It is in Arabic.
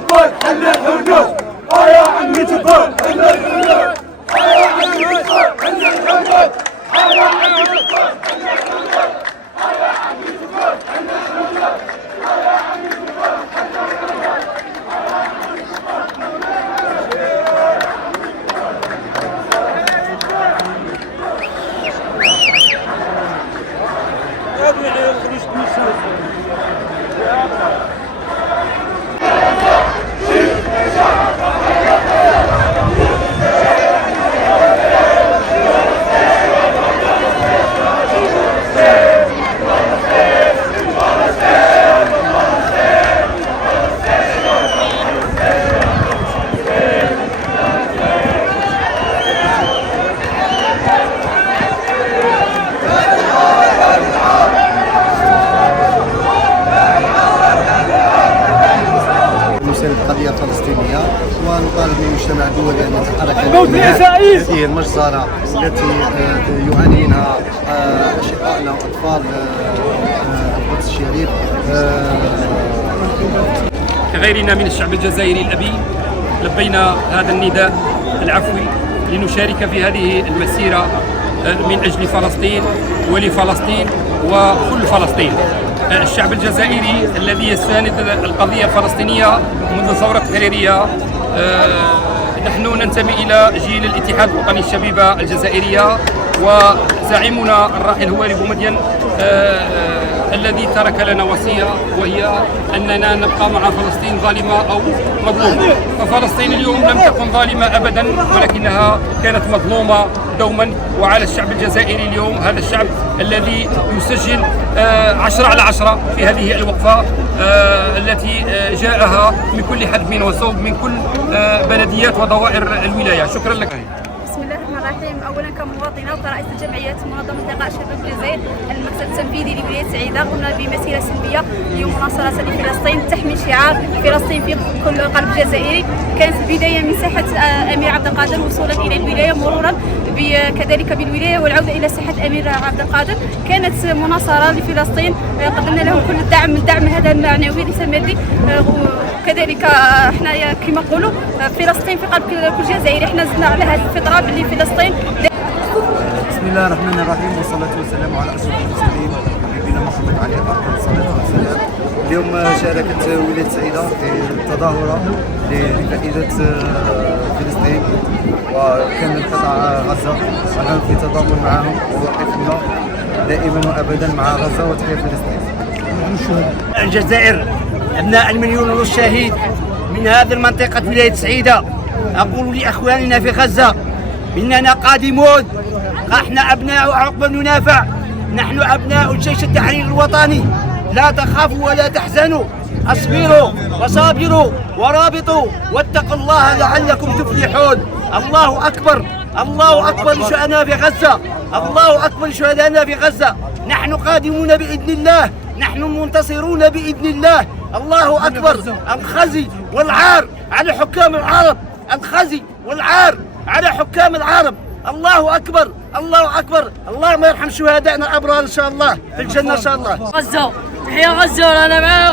جبار حل الحدود يا عمي جبار حل الحدود يا عمي جبار حل الحدود يا عمي جبار حل الحدود يا عمي جبار حل الحدود يا عمي جبار حل القضية الفلسطينية ونطالب من المجتمع الدولي أن يتحرك هذه المجزرة التي يعاني منها أشقائنا وأطفال القدس الشريف. كغيرنا من الشعب الجزائري الأبي لبينا هذا النداء العفوي لنشارك في هذه المسيرة من أجل فلسطين ولفلسطين وكل فلسطين. الشعب الجزائري الذي يستند القضية الفلسطينية منذ الثورة التحريرية، نحن ننتمي إلى جيل الاتحاد الوطني الشبيبة الجزائرية، وزعيمنا الراحل هواري بومدين الذي ترك لنا وصية، وهي أننا نبقى مع فلسطين ظالمة أو مظلومة. ففلسطين اليوم لم تكن ظالمة أبدا، ولكنها كانت مظلومة دوما. وعلى الشعب الجزائري اليوم، هذا الشعب الذي يسجل 10 على 10 في هذه الوقفة التي جاءها من كل حدب وصوب من كل بلديات وضوائر الولاية. شكرا لك. بسم الله الرحمن الرحيم. اولا كمواطنه وكرئيسه جمعيه منظمه لقاء شباب الجزائر المكتب التنفيذي لولايه سعيده، قمنا بمسيره سلميه اليوم مناصره لفلسطين تحمل شعار فلسطين في كل قلب جزائري. كانت البدايه من ساحه امير عبد القادر وصولا الى الولايه، مرورا كذلك بالولايه والعوده الى ساحه امير عبد القادر. كانت مناصره لفلسطين، قدمنا لهم كل الدعم هذا المعنوي ليس المادي. كذلك احنا كما نقولوا فلسطين في قلب كل جزائري. احنا زدنا على هذه الفطره باللي فلسطين. بسم الله الرحمن الرحيم، والصلاة والسلام على أشرف المرسلين نبينا محمد عليه أفضل الصلاة والسلام. اليوم شاركت ولاية سعيدة في التظاهرة لفائدة فلسطين وكامل قطاع غزة، ونحن في تضامن معهم ووقفنا دائما وأبدا مع غزة وتحية فلسطين. الجزائر أبناء المليون ونصف شهيد من هذه المنطقة ولاية سعيدة، أقول لأخواننا في غزة إننا قادمون. نحن أبناء عقب ندافع، نحن أبناء جيش التحرير الوطني. لا تخافوا ولا تحزنوا، اصبروا وصابروا ورابطوا واتقوا الله لعلكم تفلحون. الله أكبر، الله أكبر لشهدائنا في غزة، الله أكبر لشهدائنا في غزة. نحن قادمون بإذن الله، نحن منتصرون بإذن الله. الله أكبر. الخزي والعار على حكام العرب، الخزي والعار على حكام العرب. الله أكبر، الله أكبر. اللهم يرحم شهدائنا الأبرار إن شاء الله في الجنة إن شاء الله. غزة، تحيا غزة، أنا معاك.